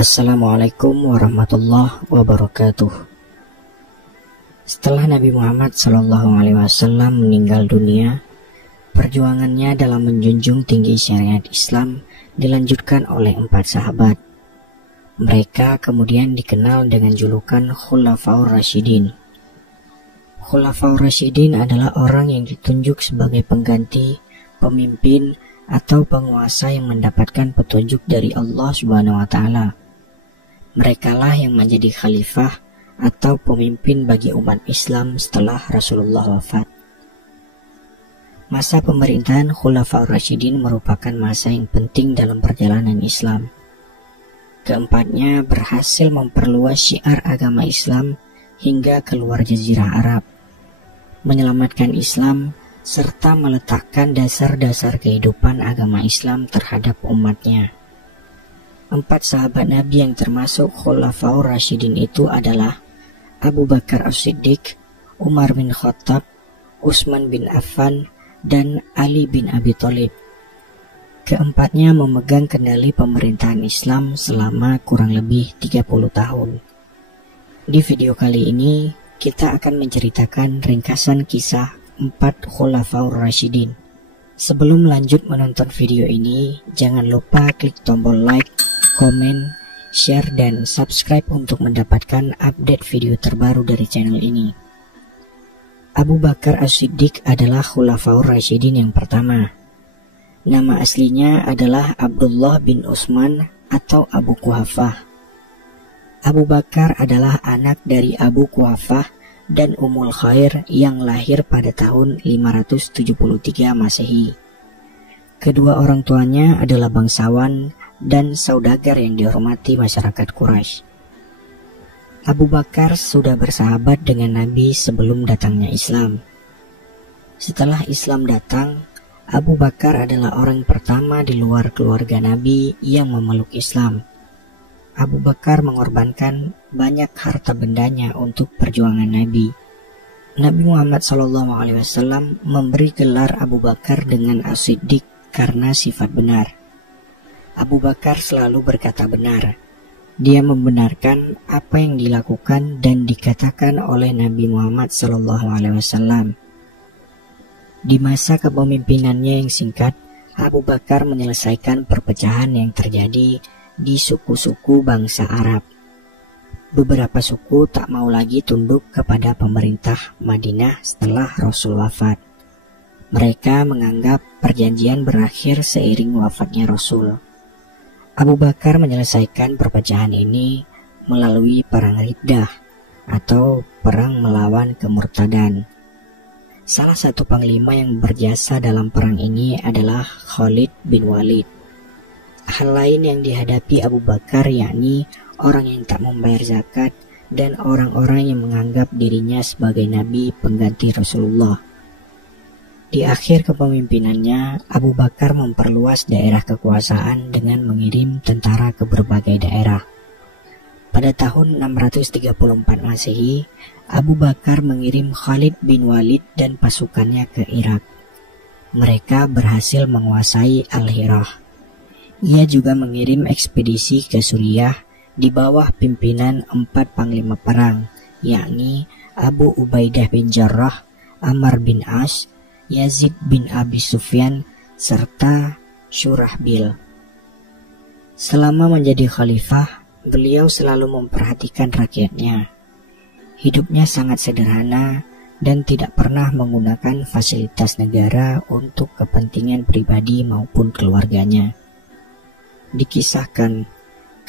Assalamualaikum warahmatullahi wabarakatuh. Setelah Nabi Muhammad SAW meninggal dunia, perjuangannya dalam menjunjung tinggi syariat Islam dilanjutkan oleh 4 sahabat. Mereka kemudian dikenal dengan julukan Khulafaur Rasyidin. Khulafaur Rasyidin adalah orang yang ditunjuk sebagai pengganti, pemimpin, atau penguasa yang mendapatkan petunjuk dari Allah Subhanahu wa Ta'ala. Merekalah yang menjadi khalifah atau pemimpin bagi umat Islam setelah Rasulullah wafat. Masa pemerintahan Khulafaur Rasyidin merupakan masa yang penting dalam perjalanan Islam. Keempatnya berhasil memperluas syiar agama Islam hingga keluar jazirah Arab, menyelamatkan Islam, serta meletakkan dasar-dasar kehidupan agama Islam terhadap umatnya. 4 sahabat Nabi yang termasuk Khulafaur Rasyidin itu adalah Abu Bakar As-Siddiq, Umar bin Khattab, Utsman bin Affan, dan Ali bin Abi Thalib. Keempatnya memegang kendali pemerintahan Islam selama kurang lebih 30 tahun. Di video kali ini, kita akan menceritakan ringkasan kisah 4 Khulafaur Rasyidin. Sebelum lanjut menonton video ini, jangan lupa klik tombol like, komen, share, dan subscribe untuk mendapatkan update video terbaru dari channel ini. Abu Bakar As-Siddiq adalah Khulafaur Rasyidin yang pertama. Nama aslinya adalah Abdullah bin Utsman atau Abu Quhafah. Abu Bakar adalah anak dari Abu Quhafah dan Ummul Khair yang lahir pada tahun 573 Masehi. Kedua orang tuanya adalah bangsawan dan saudagar yang dihormati masyarakat Quraisy. Abu Bakar sudah bersahabat dengan Nabi sebelum datangnya Islam. Setelah Islam datang, Abu Bakar adalah orang pertama di luar keluarga Nabi yang memeluk Islam. Abu Bakar mengorbankan banyak harta bendanya untuk perjuangan Nabi. Nabi Muhammad SAW memberi gelar Abu Bakar dengan As-Siddiq karena sifat benar. Abu Bakar selalu berkata benar. Dia membenarkan apa yang dilakukan dan dikatakan oleh Nabi Muhammad SAW. Di masa kepemimpinannya yang singkat, Abu Bakar menyelesaikan perpecahan yang terjadi di suku-suku bangsa Arab. Beberapa suku tak mau lagi tunduk kepada pemerintah Madinah setelah Rasul wafat. Mereka menganggap perjanjian berakhir seiring wafatnya Rasul. Abu Bakar menyelesaikan perpecahan ini melalui perang Riddah atau perang melawan kemurtadan. Salah satu panglima yang berjasa dalam perang ini adalah Khalid bin Walid. Hal lain yang dihadapi Abu Bakar yakni orang yang tak membayar zakat dan orang-orang yang menganggap dirinya sebagai nabi pengganti Rasulullah. Di akhir kepemimpinannya, Abu Bakar memperluas daerah kekuasaan dengan mengirim tentara ke berbagai daerah. Pada tahun 634 Masehi, Abu Bakar mengirim Khalid bin Walid dan pasukannya ke Irak. Mereka berhasil menguasai Al-Hirah. Ia juga mengirim ekspedisi ke Suriah di bawah pimpinan 4 panglima perang, yakni Abu Ubaidah bin Jarrah, Ammar bin As, Yazid bin Abi Sufyan, serta Syurahbil. Selama menjadi khalifah, beliau selalu memperhatikan rakyatnya. Hidupnya sangat sederhana dan tidak pernah menggunakan fasilitas negara untuk kepentingan pribadi maupun keluarganya. Dikisahkan,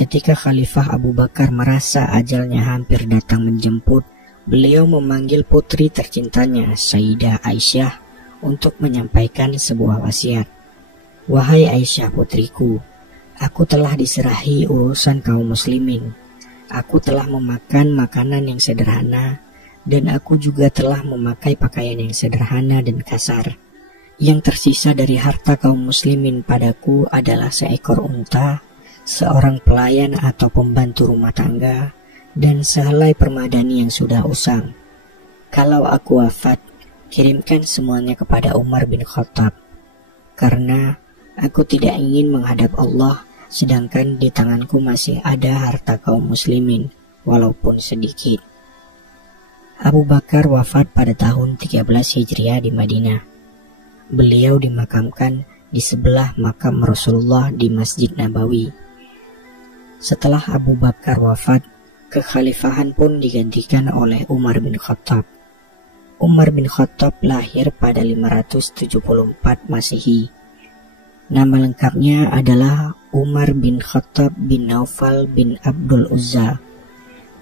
ketika Khalifah Abu Bakar merasa ajalnya hampir datang menjemput, beliau memanggil putri tercintanya, Sayyidah Aisyah, untuk menyampaikan sebuah wasiat. "Wahai Aisyah putriku, aku telah diserahi urusan kaum muslimin. Aku telah memakan makanan yang sederhana, dan aku juga telah memakai pakaian yang sederhana dan kasar. Yang tersisa dari harta kaum muslimin padaku adalah seekor unta, seorang pelayan atau pembantu rumah tangga, dan sehelai permadani yang sudah usang. Kalau aku wafat, kirimkan semuanya kepada Umar bin Khattab, karena aku tidak ingin menghadap Allah sedangkan di tanganku masih ada harta kaum muslimin, walaupun sedikit. Abu Bakar wafat pada tahun 13 Hijriah di Madinah. Beliau dimakamkan di sebelah makam Rasulullah di Masjid Nabawi. Setelah Abu Bakar wafat, kekhalifahan pun digantikan oleh Umar bin Khattab. Umar bin Khattab lahir pada 574 Masehi. Nama lengkapnya adalah Umar bin Khattab bin Naufal bin Abdul Uzza.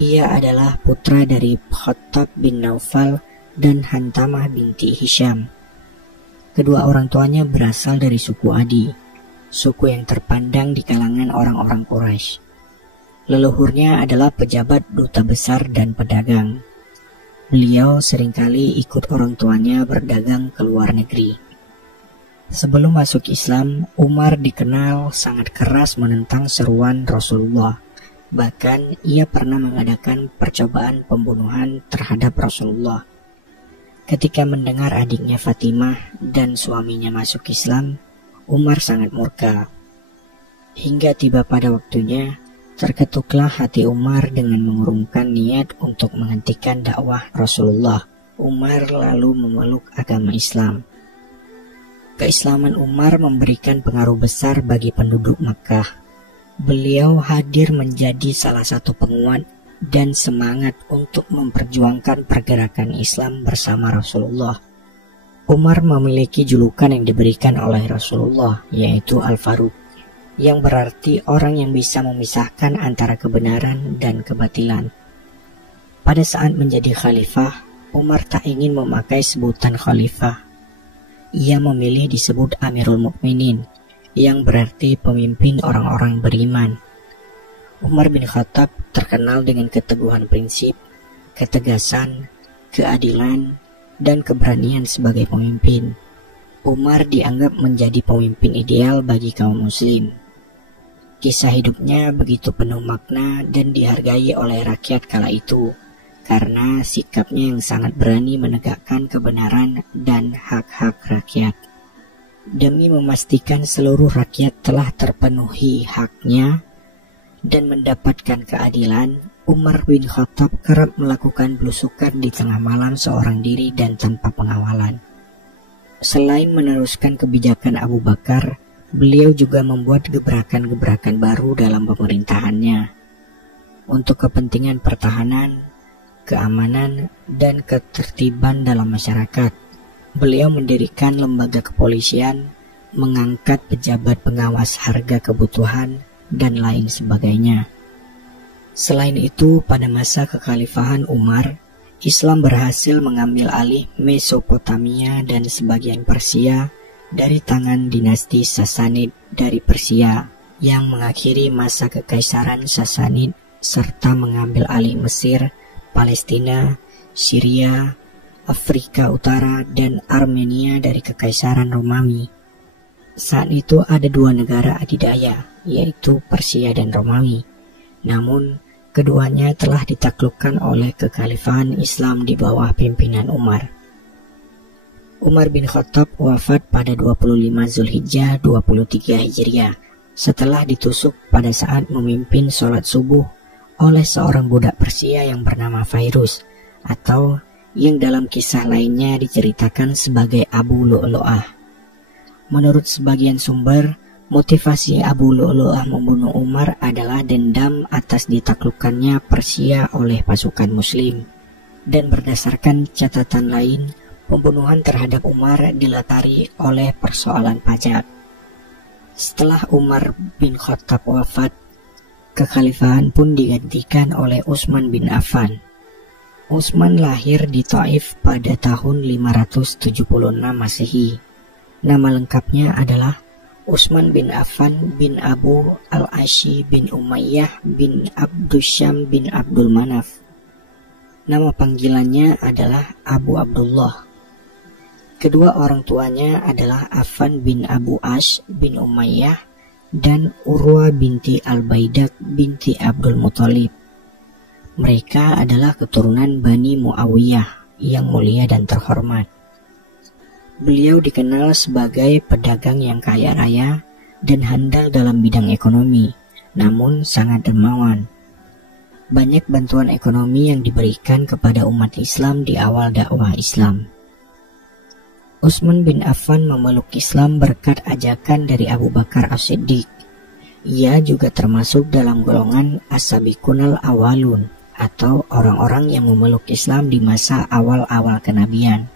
Ia adalah putra dari Khattab bin Naufal dan Hantamah binti Hisham. Kedua orang tuanya berasal dari suku Adi, suku yang terpandang di kalangan orang-orang Quraisy. Leluhurnya adalah pejabat duta besar dan pedagang. Beliau seringkali ikut orang tuanya berdagang ke luar negeri. Sebelum masuk Islam, Umar dikenal sangat keras menentang seruan Rasulullah. Bahkan ia pernah mengadakan percobaan pembunuhan terhadap Rasulullah. Ketika mendengar adiknya Fatimah dan suaminya masuk Islam, Umar sangat murka. Hingga tiba pada waktunya, terketuklah hati Umar dengan mengurungkan niat untuk menghentikan dakwah Rasulullah. Umar lalu memeluk agama Islam. Keislaman Umar memberikan pengaruh besar bagi penduduk Makkah. Beliau hadir menjadi salah satu penguat dan semangat untuk memperjuangkan pergerakan Islam bersama Rasulullah. Umar memiliki julukan yang diberikan oleh Rasulullah, yaitu Al-Faruq, yang berarti orang yang bisa memisahkan antara kebenaran dan kebatilan. Pada saat menjadi khalifah, Umar tak ingin memakai sebutan khalifah. Ia memilih disebut Amirul Mukminin, yang berarti pemimpin orang-orang beriman. Umar bin Khattab terkenal dengan keteguhan prinsip, ketegasan, keadilan, dan keberanian sebagai pemimpin. Umar dianggap menjadi pemimpin ideal bagi kaum muslim. Kisah hidupnya begitu penuh makna dan dihargai oleh rakyat kala itu, karena sikapnya yang sangat berani menegakkan kebenaran dan hak-hak rakyat. Demi memastikan seluruh rakyat telah terpenuhi haknya dan mendapatkan keadilan, Umar bin Khattab kerap melakukan belusukan di tengah malam seorang diri dan tanpa pengawalan. Selain meneruskan kebijakan Abu Bakar, beliau juga membuat gebrakan-gebrakan baru dalam pemerintahannya. Untuk kepentingan pertahanan, keamanan, dan ketertiban dalam masyarakat, beliau mendirikan lembaga kepolisian, mengangkat pejabat pengawas harga kebutuhan, dan lain sebagainya. Selain itu, pada masa kekhalifahan Umar, Islam berhasil mengambil alih Mesopotamia dan sebagian Persia dari tangan dinasti Sasanid dari Persia, yang mengakhiri masa kekaisaran Sasanid serta mengambil alih Mesir, Palestina, Syria, Afrika Utara, dan Armenia dari kekaisaran Romawi. Saat itu ada dua negara adidaya, yaitu Persia dan Romawi. Namun, keduanya telah ditaklukkan oleh kekhalifahan Islam di bawah pimpinan Umar. Umar bin Khattab wafat pada 25 Zulhijjah 23 Hijriah setelah ditusuk pada saat memimpin sholat subuh oleh seorang budak Persia yang bernama Fairuz, atau yang dalam kisah lainnya diceritakan sebagai Abu Lu'lu'ah. Menurut sebagian sumber, motivasi Abu Lu'lu'ah membunuh Umar adalah dendam atas ditaklukkannya Persia oleh pasukan Muslim. Dan berdasarkan catatan lain, pembunuhan terhadap Umar dilatari oleh persoalan pajak. Setelah Umar bin Khattab wafat, kekhalifahan pun digantikan oleh Utsman bin Affan. Utsman lahir di Taif pada tahun 576 Masehi. Nama lengkapnya adalah Utsman bin Affan bin Abu al-Ashi bin Umayyah bin Abdusyam bin Abdul Manaf. Nama panggilannya adalah Abu Abdullah. Kedua orang tuanya adalah Affan bin Abu Ash bin Umayyah dan Urwa binti Al-Baidak binti Abdul Muthalib. Mereka adalah keturunan Bani Muawiyah yang mulia dan terhormat. Beliau dikenal sebagai pedagang yang kaya raya dan handal dalam bidang ekonomi, namun sangat dermawan. Banyak bantuan ekonomi yang diberikan kepada umat Islam di awal dakwah Islam. Utsman bin Affan memeluk Islam berkat ajakan dari Abu Bakar As-Siddiq. Ia juga termasuk dalam golongan as-sabiqunal awalun, atau orang-orang yang memeluk Islam di masa awal-awal kenabian.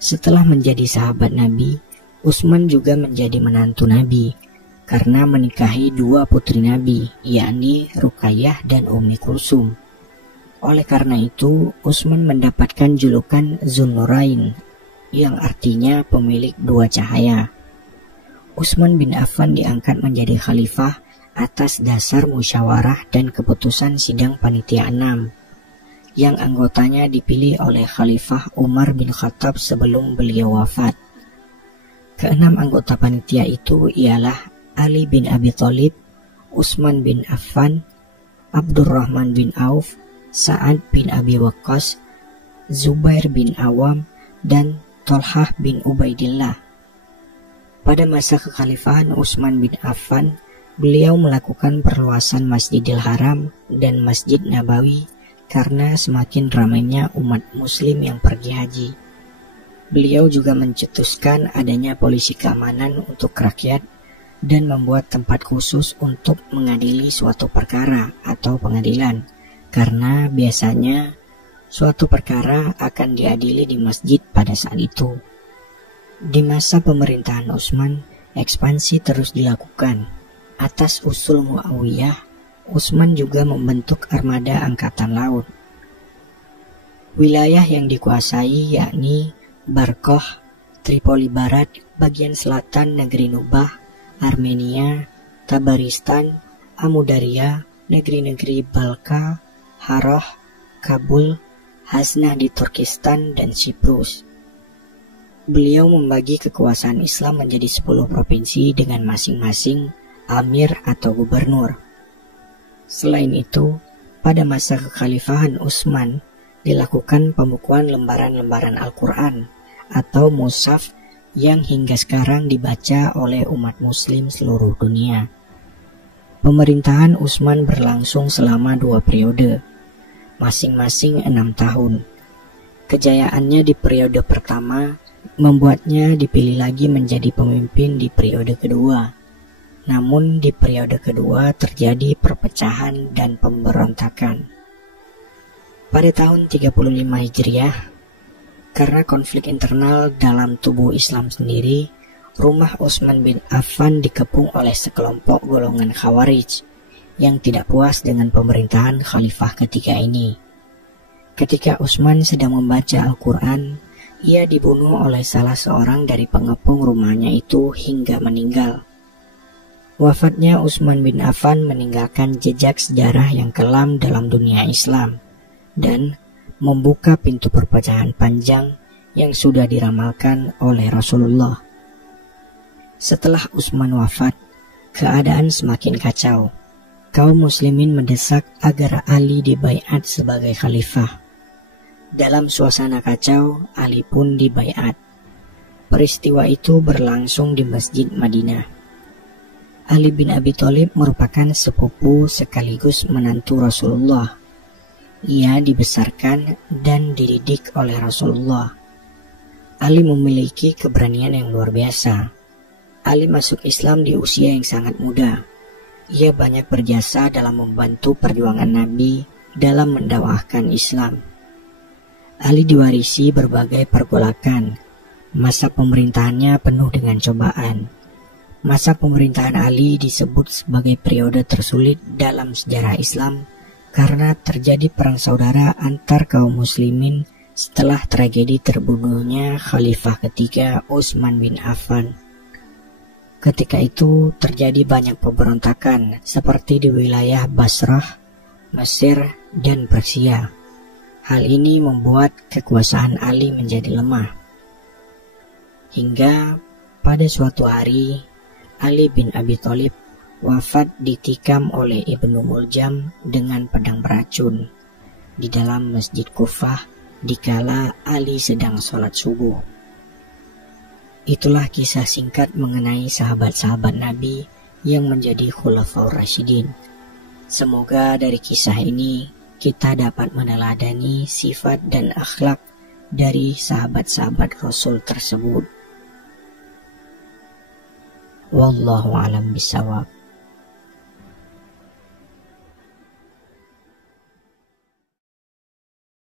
Setelah menjadi sahabat Nabi, Utsman juga menjadi menantu Nabi karena menikahi dua putri Nabi, yakni Ruqayyah dan Ummi Kulsum. Oleh karena itu, Utsman mendapatkan julukan Zunnurain, yang artinya pemilik dua cahaya. Utsman bin Affan diangkat menjadi khalifah atas dasar musyawarah dan keputusan sidang panitia 6, yang anggotanya dipilih oleh Khalifah Umar bin Khattab sebelum beliau wafat. Keenam anggota panitia itu ialah Ali bin Abi Thalib, Utsman bin Affan, Abdurrahman bin Auf, Sa'ad bin Abi Waqqas, Zubair bin Awam, dan Thalhah bin Ubaidillah. Pada masa kekhalifahan Utsman bin Affan, beliau melakukan perluasan Masjidil Haram dan Masjid Nabawi karena semakin ramainya umat muslim yang pergi haji. Beliau juga mencetuskan adanya polisi keamanan untuk rakyat dan membuat tempat khusus untuk mengadili suatu perkara atau pengadilan, karena biasanya suatu perkara akan diadili di masjid pada saat itu. Di masa pemerintahan Utsman, ekspansi terus dilakukan. Atas usul Muawiyah, Utsman juga membentuk armada angkatan laut. Wilayah yang dikuasai yakni Barkoh, Tripoli Barat, bagian selatan negeri Nubah, Armenia, Tabaristan, Amudarya, negeri-negeri Balka, Haroh, Kabul, Haznah di Turkistan, dan Siprus. Beliau membagi kekuasaan Islam menjadi 10 provinsi dengan masing-masing amir atau gubernur. Selain itu, pada masa kekhalifahan Utsman dilakukan pembukuan lembaran-lembaran Al-Quran atau mushaf yang hingga sekarang dibaca oleh umat muslim seluruh dunia. Pemerintahan Utsman berlangsung selama 2 periode, masing-masing 6 tahun. Kejayaannya di periode pertama membuatnya dipilih lagi menjadi pemimpin di periode kedua. Namun di periode kedua terjadi perpecahan dan pemberontakan. Pada tahun 35 Hijriah, karena konflik internal dalam tubuh Islam sendiri, rumah Utsman bin Affan dikepung oleh sekelompok golongan Khawarij yang tidak puas dengan pemerintahan khalifah ketiga ini. Ketika Utsman sedang membaca Al-Quran, ia dibunuh oleh salah seorang dari pengepung rumahnya itu hingga meninggal. Wafatnya Utsman bin Affan meninggalkan jejak sejarah yang kelam dalam dunia Islam dan membuka pintu perpecahan panjang yang sudah diramalkan oleh Rasulullah. Setelah Utsman wafat, keadaan semakin kacau. Kaum muslimin mendesak agar Ali dibaiat sebagai khalifah. Dalam suasana kacau, Ali pun dibaiat. Peristiwa itu berlangsung di Masjid Madinah. Ali bin Abi Thalib merupakan sepupu sekaligus menantu Rasulullah. Ia dibesarkan dan dididik oleh Rasulullah. Ali memiliki keberanian yang luar biasa. Ali masuk Islam di usia yang sangat muda. Ia banyak berjasa dalam membantu perjuangan Nabi dalam mendakwahkan Islam. Ali diwarisi berbagai pergolakan. Masa pemerintahannya penuh dengan cobaan. Masa pemerintahan Ali disebut sebagai periode tersulit dalam sejarah Islam karena terjadi perang saudara antar kaum muslimin setelah tragedi terbunuhnya Khalifah ketiga Utsman bin Affan. Ketika itu terjadi banyak pemberontakan seperti di wilayah Basrah, Mesir, dan Persia. Hal ini membuat kekuasaan Ali menjadi lemah. Hingga pada suatu hari, Ali bin Abi Thalib wafat ditikam oleh Ibnu Muljam dengan pedang beracun di dalam Masjid Kufah dikala Ali sedang sholat subuh. Itulah kisah singkat mengenai sahabat-sahabat Nabi yang menjadi Khulafaur Rasyidin. Semoga dari kisah ini kita dapat meneladani sifat dan akhlak dari sahabat-sahabat Rasul tersebut. Wallahu a'lam bishawab.